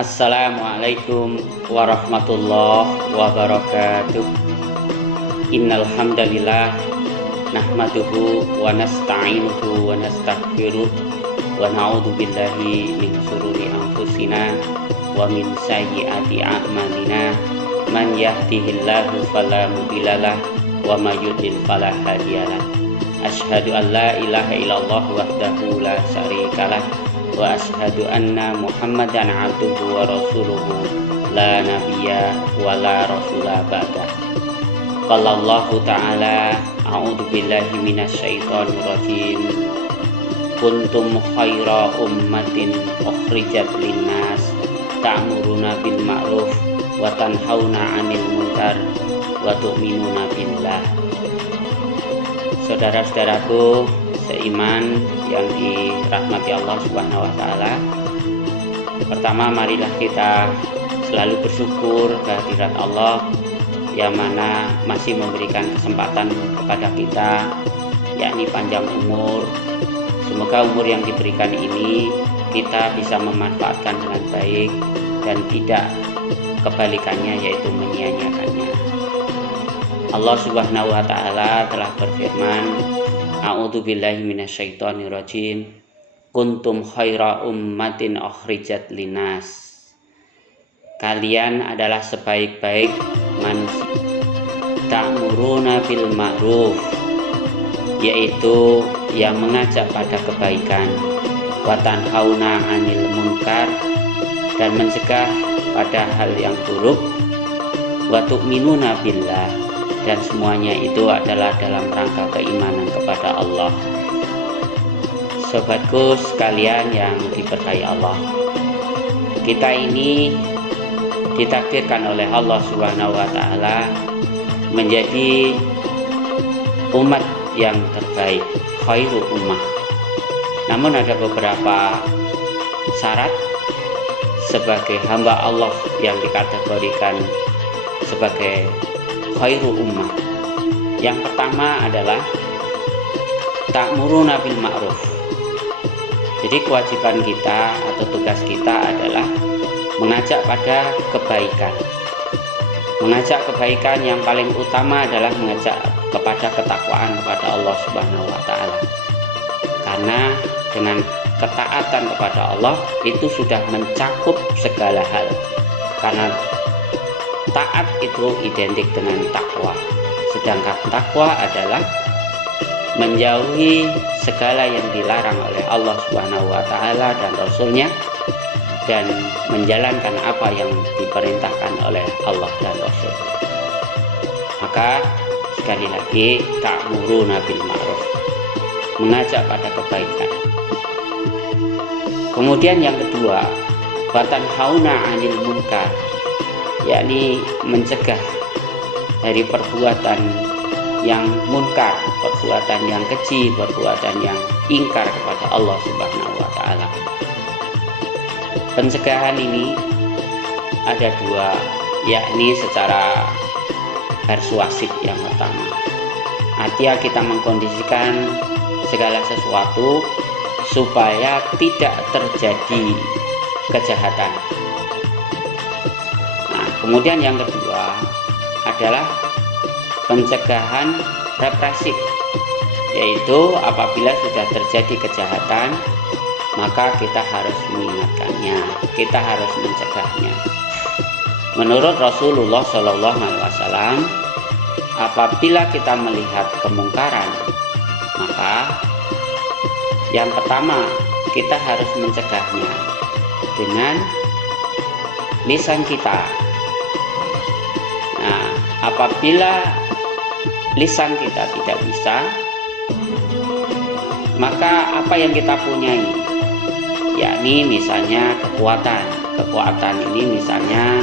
Assalamualaikum warahmatullahi wabarakatuh. Innal hamdalillah nahmaduhu wa nasta'inuhu wa nastaghfiruh wa na'udzu billahi min shururi anfusina wa min sayyiati a'malina. Man yahdihillahu fala mudhillalah wa may yudlil fala hadiyalah. Asyhadu an la ilaha illallah wahdahu la syarikalah wa asyhadu anna Muhammadan abduhu wa rasuluhu la nabiyya wa la rasula ba'dah. Qala Allah ta'ala a'udzu billahi minasyaitonir rajim. Kuntum khaira ummatin ukhrijat linnas ta'muruna bil ma'ruf wa tanhauna 'anil munkar wa tu'minuna billah. Saudara-saudaraku seiman yang dirahmati Allah Subhanahu wa taala. Pertama, marilah kita selalu bersyukur kehadirat Allah yang mana masih memberikan kesempatan kepada kita, yakni panjang umur. Semoga umur yang diberikan ini kita bisa memanfaatkan dengan baik dan tidak kebalikannya, yaitu menyia-nyiakannya. Allah Subhanahu wa taala telah berfirman, a'udzu billahi minasyaitonir rajim. Kuntum khaira ummatin ukhrijat linnas. Kalian adalah sebaik-baik manusia. Ta'muruna bil ma'ruf, yaitu yang mengajak pada kebaikan, wa tanhauna 'anil munkar, dan mencegah pada hal yang buruk, wa tu'minuna billah, dan semuanya itu adalah dalam rangka keimanan kepada Allah. Sobatku sekalian yang diberkahi Allah, kita ini ditakdirkan oleh Allah Subhanahu wa taala menjadi umat yang terbaik, khairu ummah. Namun ada beberapa syarat sebagai hamba Allah yang dikategorikan sebagai khairu ummah. Yang pertama adalah ta'muruna bil ma'ruf. Jadi kewajiban kita atau tugas kita adalah mengajak pada kebaikan. Mengajak kebaikan yang paling utama adalah mengajak kepada ketakwaan kepada Allah Subhanahu wa taala. Karena dengan ketaatan kepada Allah itu sudah mencakup segala hal. Karena taat itu identik dengan takwa. Sedangkan takwa adalah menjauhi segala yang dilarang oleh Allah Subhanahu wa taala dan Rasul-Nya, dan menjalankan apa yang diperintahkan oleh Allah dan Rasul. Maka sekali lagi, ta'muruna bil ma'ruf, mengajak pada kebaikan. Kemudian yang kedua, wa tanhauna 'anil munkar, yakni mencegah dari perbuatan yang munkar, perbuatan yang keji, perbuatan yang ingkar kepada Allah Subhanahu wa taala. Pencegahan ini ada dua, yakni secara persuasif. Yang pertama, artinya kita mengkondisikan segala sesuatu supaya tidak terjadi kejahatan. Nah, kemudian yang kedua adalah pencegahan represif, yaitu apabila sudah terjadi kejahatan maka kita harus mengingatkannya, kita harus mencegahnya. Menurut Rasulullah SAW, apabila kita melihat kemungkaran, maka yang pertama kita harus mencegahnya dengan lisan kita. Nah, apabila lisan kita tidak bisa, maka apa yang kita punyai, yakni misalnya kekuatan ini misalnya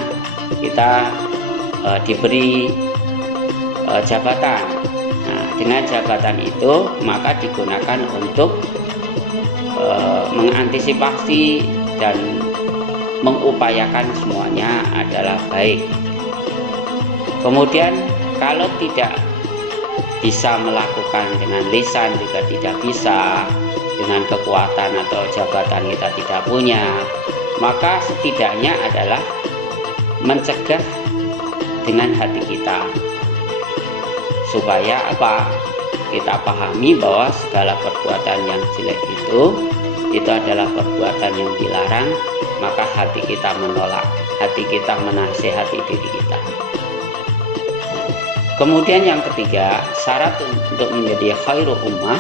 kita diberi jabatan. Nah, dengan jabatan itu maka digunakan untuk mengantisipasi dan mengupayakan semuanya adalah baik. Kemudian kalau tidak bisa melakukan dengan lisan, juga tidak bisa dengan kekuatan atau jabatan kita tidak punya, maka setidaknya adalah mencegah dengan hati kita, supaya apa? Kita pahami bahwa segala perbuatan yang jelek itu adalah perbuatan yang dilarang, maka hati kita menolak, hati kita menasihati diri kita. Kemudian yang ketiga, syarat untuk menjadi khairu ummah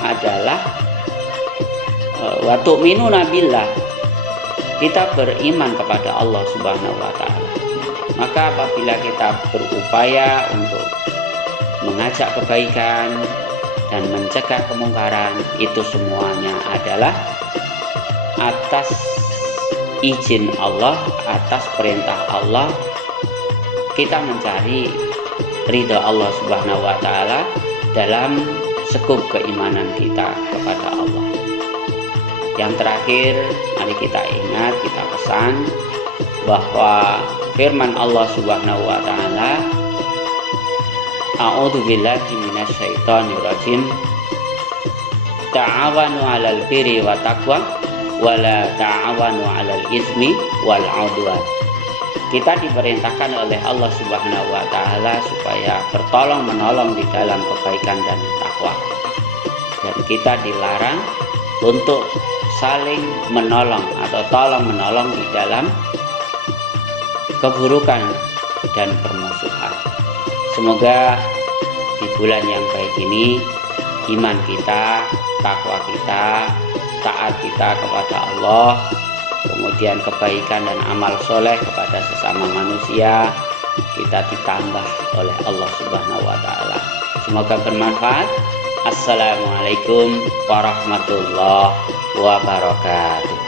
adalah wa tu'minuna billah, kita beriman kepada Allah Subhanahu wa taala. Maka apabila kita berupaya untuk mengajak kebaikan dan mencegah kemungkaran, itu semuanya adalah atas izin Allah, atas perintah Allah, kita mencari ridha Allah Subhanahu wa taala dalam sekup keimanan kita kepada Allah. Yang terakhir, mari kita ingat, kita pesan bahwa firman Allah Subhanahu wa taala, a'udzubillahi minasyaitonirrajim, ta'awanu 'alal birri wa taqwa wa la ta'awanu 'alal ismi wal 'udwan. Kita diperintahkan oleh Allah Subhanahu wa taala supaya bertolong menolong di dalam kebaikan dan takwa. Dan kita dilarang untuk saling menolong atau tolong menolong di dalam keburukan dan permusuhan. Semoga di bulan yang baik ini iman kita, takwa kita, taat kita kepada Allah, kemudian kebaikan dan amal soleh kepada sesama manusia kita ditambah oleh Allah Subhanahu wa taala. Semoga bermanfaat. Assalamualaikum warahmatullahi wabarakatuh.